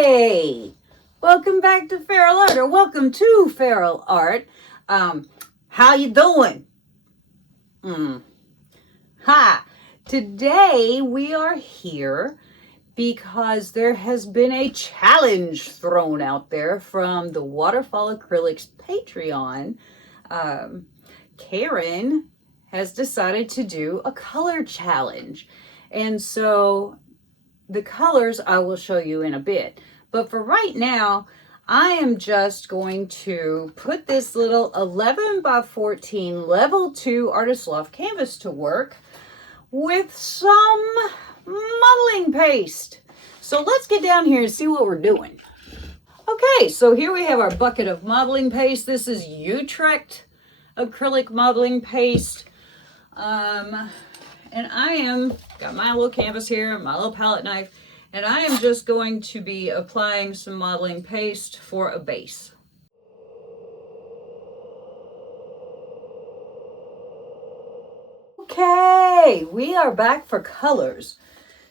Hey, welcome back to Feral Art, or welcome to Feral Art. How you doing? Hi. Today we are here because there has been a challenge thrown out there from the Waterfall Acrylics Patreon. Karen has decided to do a color challenge, and so the colors I will show you in a bit. But for right now, I am just going to put this little 11 by 14 level 2 Artist Loft canvas to work with some modeling paste. So let's get down here and see what we're doing. Okay, so here we have our bucket of modeling paste. This is Utrecht acrylic modeling paste. And I got my little canvas here, my little palette knife, and I am just going to be applying some modeling paste for a base. Okay, we are back for colors.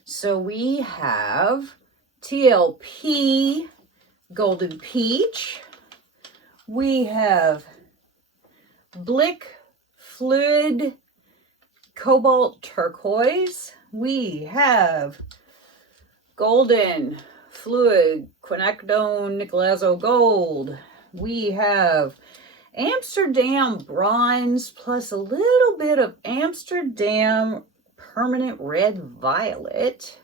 So we have TLP Golden Peach. We have Blick Fluid Cobalt Turquoise. We have Golden Fluid Quinacridone Nicolazo Gold. We have Amsterdam Bronze plus a little bit of Amsterdam Permanent Red Violet.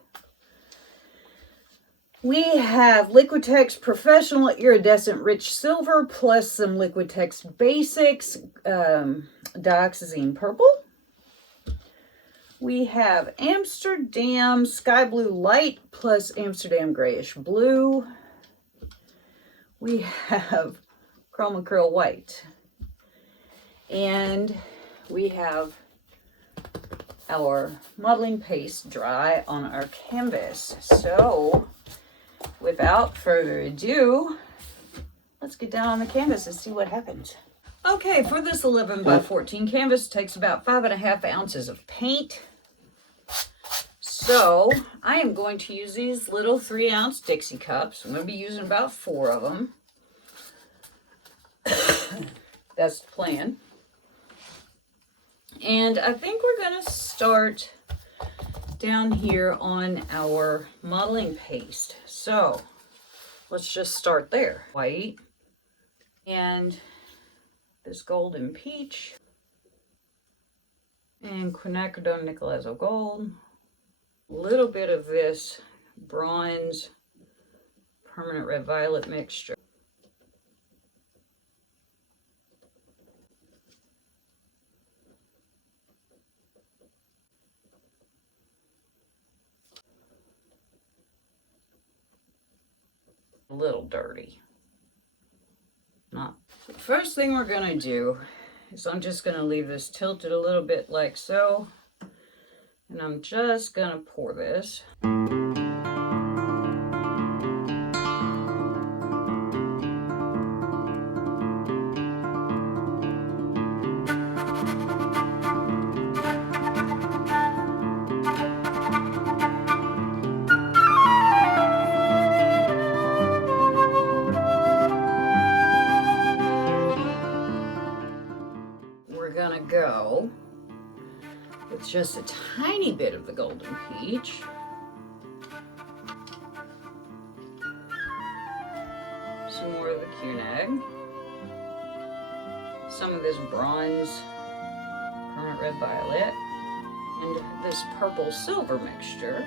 We have Liquitex Professional Iridescent Rich Silver plus some Liquitex Basics Dioxazine Purple. We have Amsterdam Sky Blue Light plus Amsterdam Grayish Blue. We have Chroma Acryl White. And we have our modeling paste dry on our canvas. So, without further ado, let's get down on the canvas and see what happens. Okay, for this 11 by 14 canvas, it takes about 5.5 ounces of paint. So I am going to use these little 3-ounce Dixie cups. I'm going to be using about 4 of them. That's the plan. And I think we're going to start down here on our modeling paste. So let's just start there. White and this Golden Peach and Quinacridone Nicolazo Gold. A little bit of this Bronze Permanent Red Violet mixture. A little dirty. Not. The first thing we're going to do is I'm just going to leave this tilted a little bit like so. And I'm just going to pour this. We're going to go with just a tiny bit of the Golden Peach. Some more of the Cunag. Some of this Bronze Permanent Red Violet. And this purple silver mixture.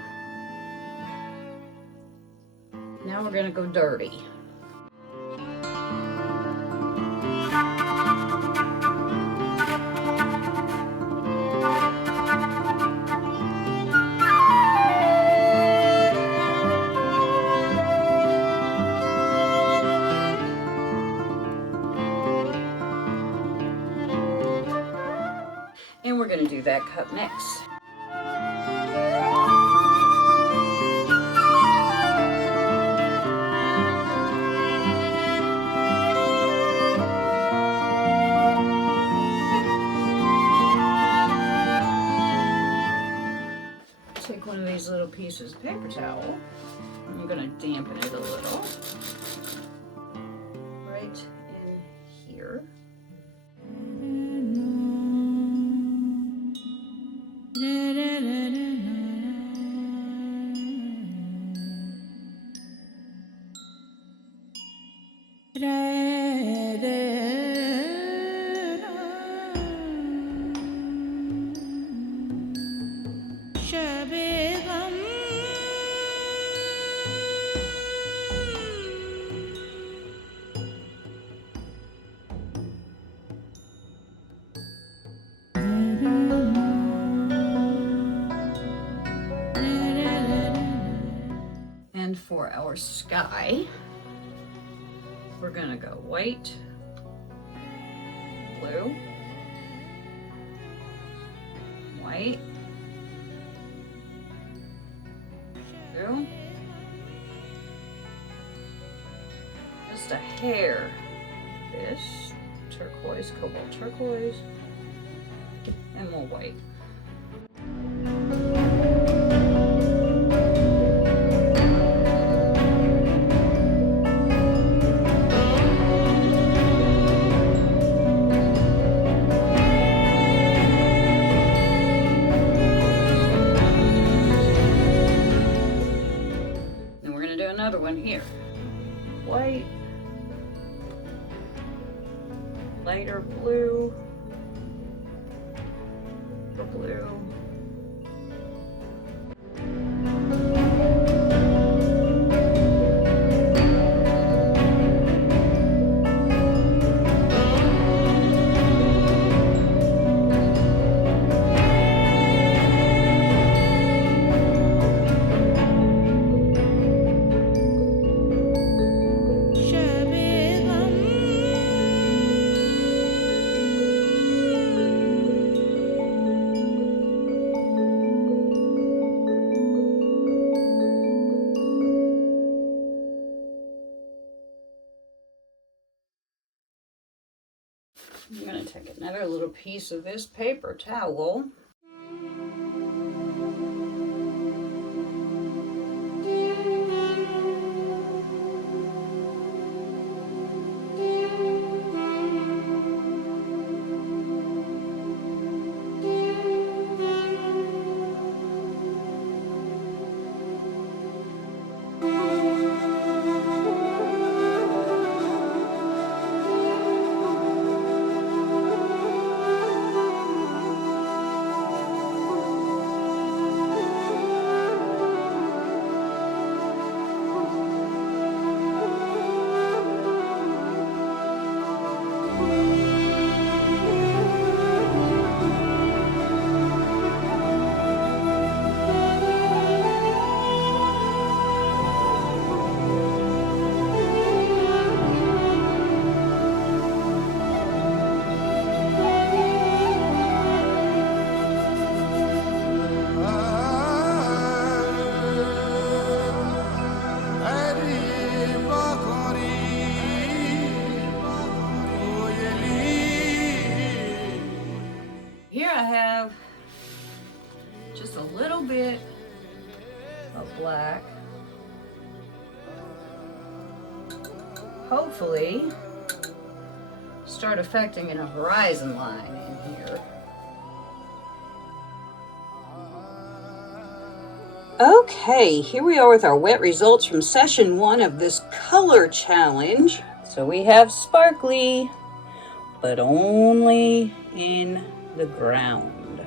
Now we're going to go dirty. And we're going to do that cup next. Take one of these little pieces of paper towel and I'm gonna dampen it a little. Right in here. And for our sky, we're gonna go white, blue, white, blue, just a hair, this, turquoise, cobalt turquoise, and more white. Another one here. White, lighter blue, blue. I'm going to take another little piece of this paper towel. Here I have just a little bit of black. Hopefully start affecting in a horizon line in here. Okay, here we are with our wet results from session 1 of this color challenge. So we have sparkly, but only in the ground.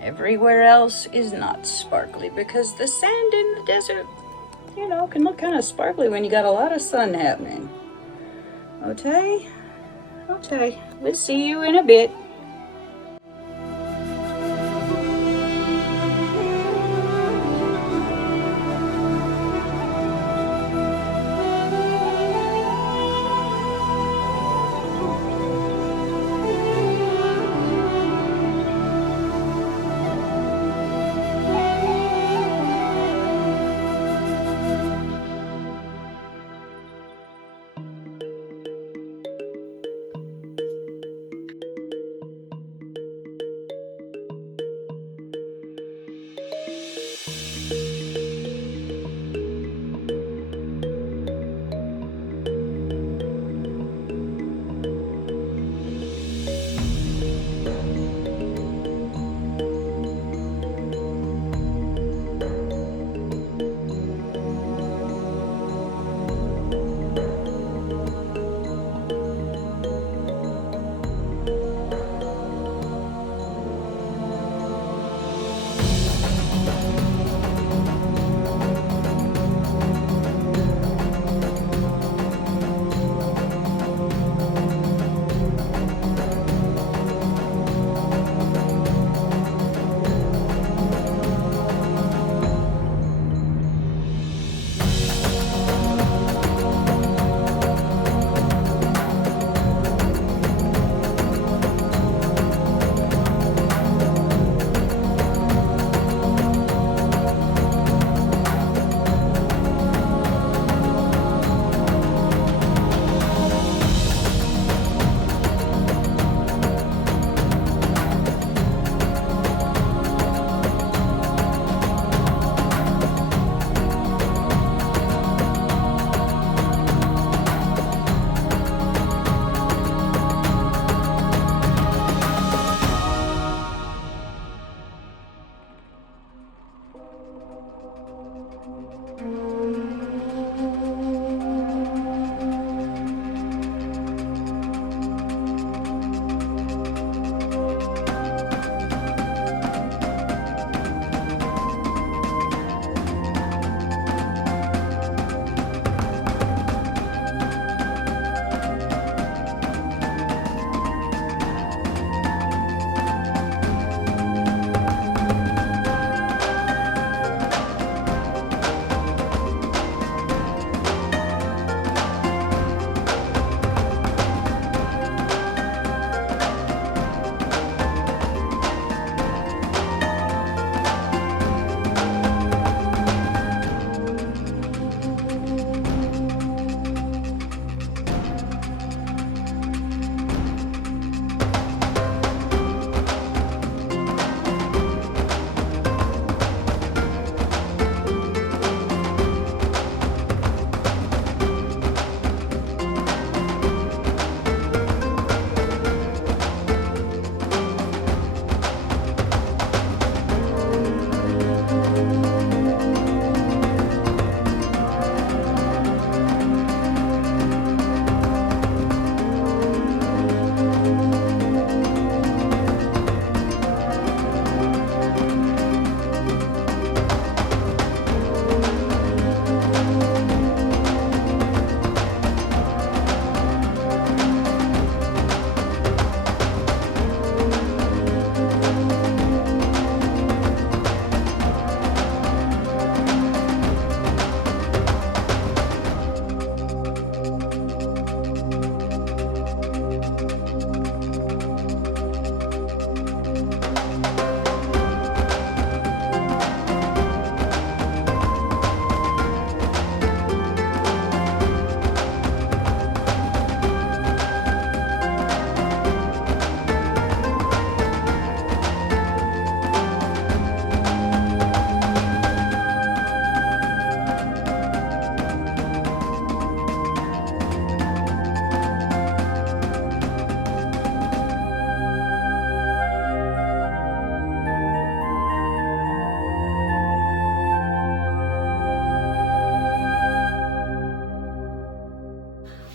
Everywhere else is not sparkly because the sand in the desert, you know, can look kind of sparkly when you got a lot of sun happening. Okay? Okay, we'll see you in a bit.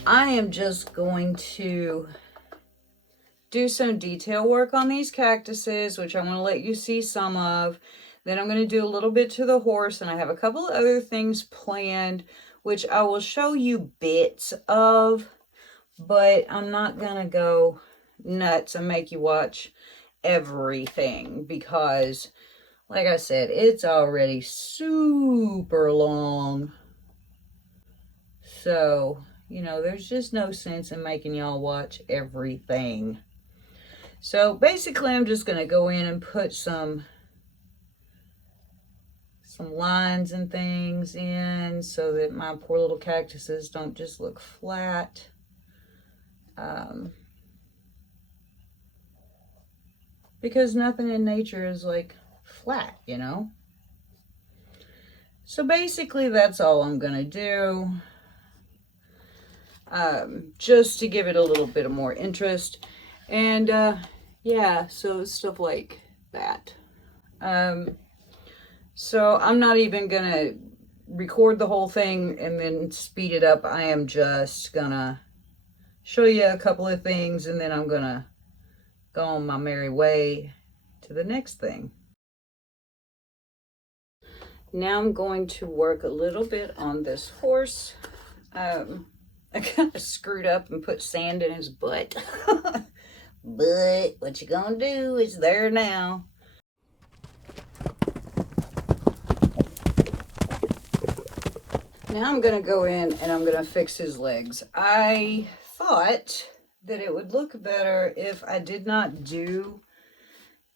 I am just going to do some detail work on these cactuses, which I want to let you see some of. Then I'm going to do a little bit to the horse, and I have a couple of other things planned, which I will show you bits of, but I'm not going to go nuts and make you watch everything because, like I said, it's already super long. So, you know, there's just no sense in making y'all watch everything. So basically, I'm just going to go in and put some lines and things in so that my poor little cactuses don't just look flat. Because nothing in nature is like flat, you know? So basically, that's all I'm going to do. Just to give it a little bit of more interest. And yeah, so stuff like that. So I'm not even gonna record the whole thing and then speed it up. I am just gonna show you a couple of things, and then I'm gonna go on my merry way to the next thing. Now I'm going to work a little bit on this horse. I kind of screwed up and put sand in his butt. But what you gonna do? It's there now. Now I'm gonna go in and I'm gonna fix his legs. I thought that it would look better if I did not do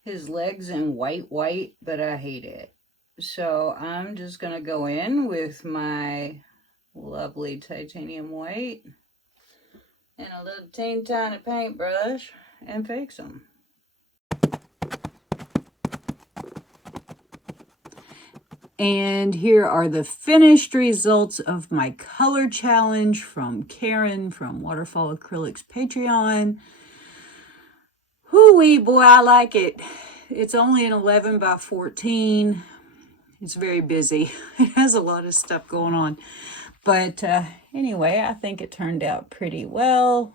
his legs in white, but I hate it. So I'm just gonna go in with my lovely titanium white and a little teeny tiny paintbrush and fix them. And here are the finished results of my color challenge from Karen from Waterfall Acrylics Patreon. Hoo-wee, boy, I like it. It's only an 11 by 14. It's very busy. It has a lot of stuff going on. But anyway, I think it turned out pretty well.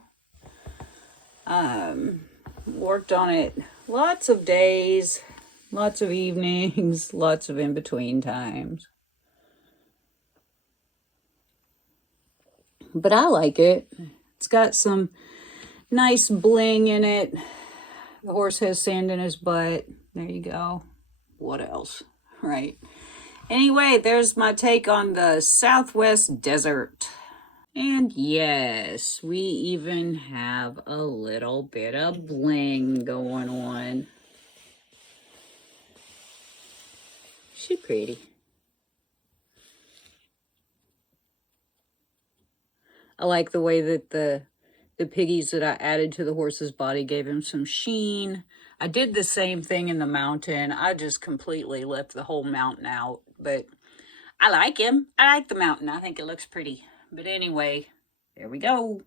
Worked on it lots of days. Lots of evenings, lots of in-between times. But I like it. It's got some nice bling in it. The horse has sand in his butt. There you go. What else? Right. Anyway, there's my take on the Southwest Desert. And yes, we even have a little bit of bling going on. She's pretty. I like the way that the piggies that I added to the horse's body gave him some sheen. I did the same thing in the mountain. I just completely left the whole mountain out. But I like him. I like the mountain. I think it looks pretty. But anyway, there we go.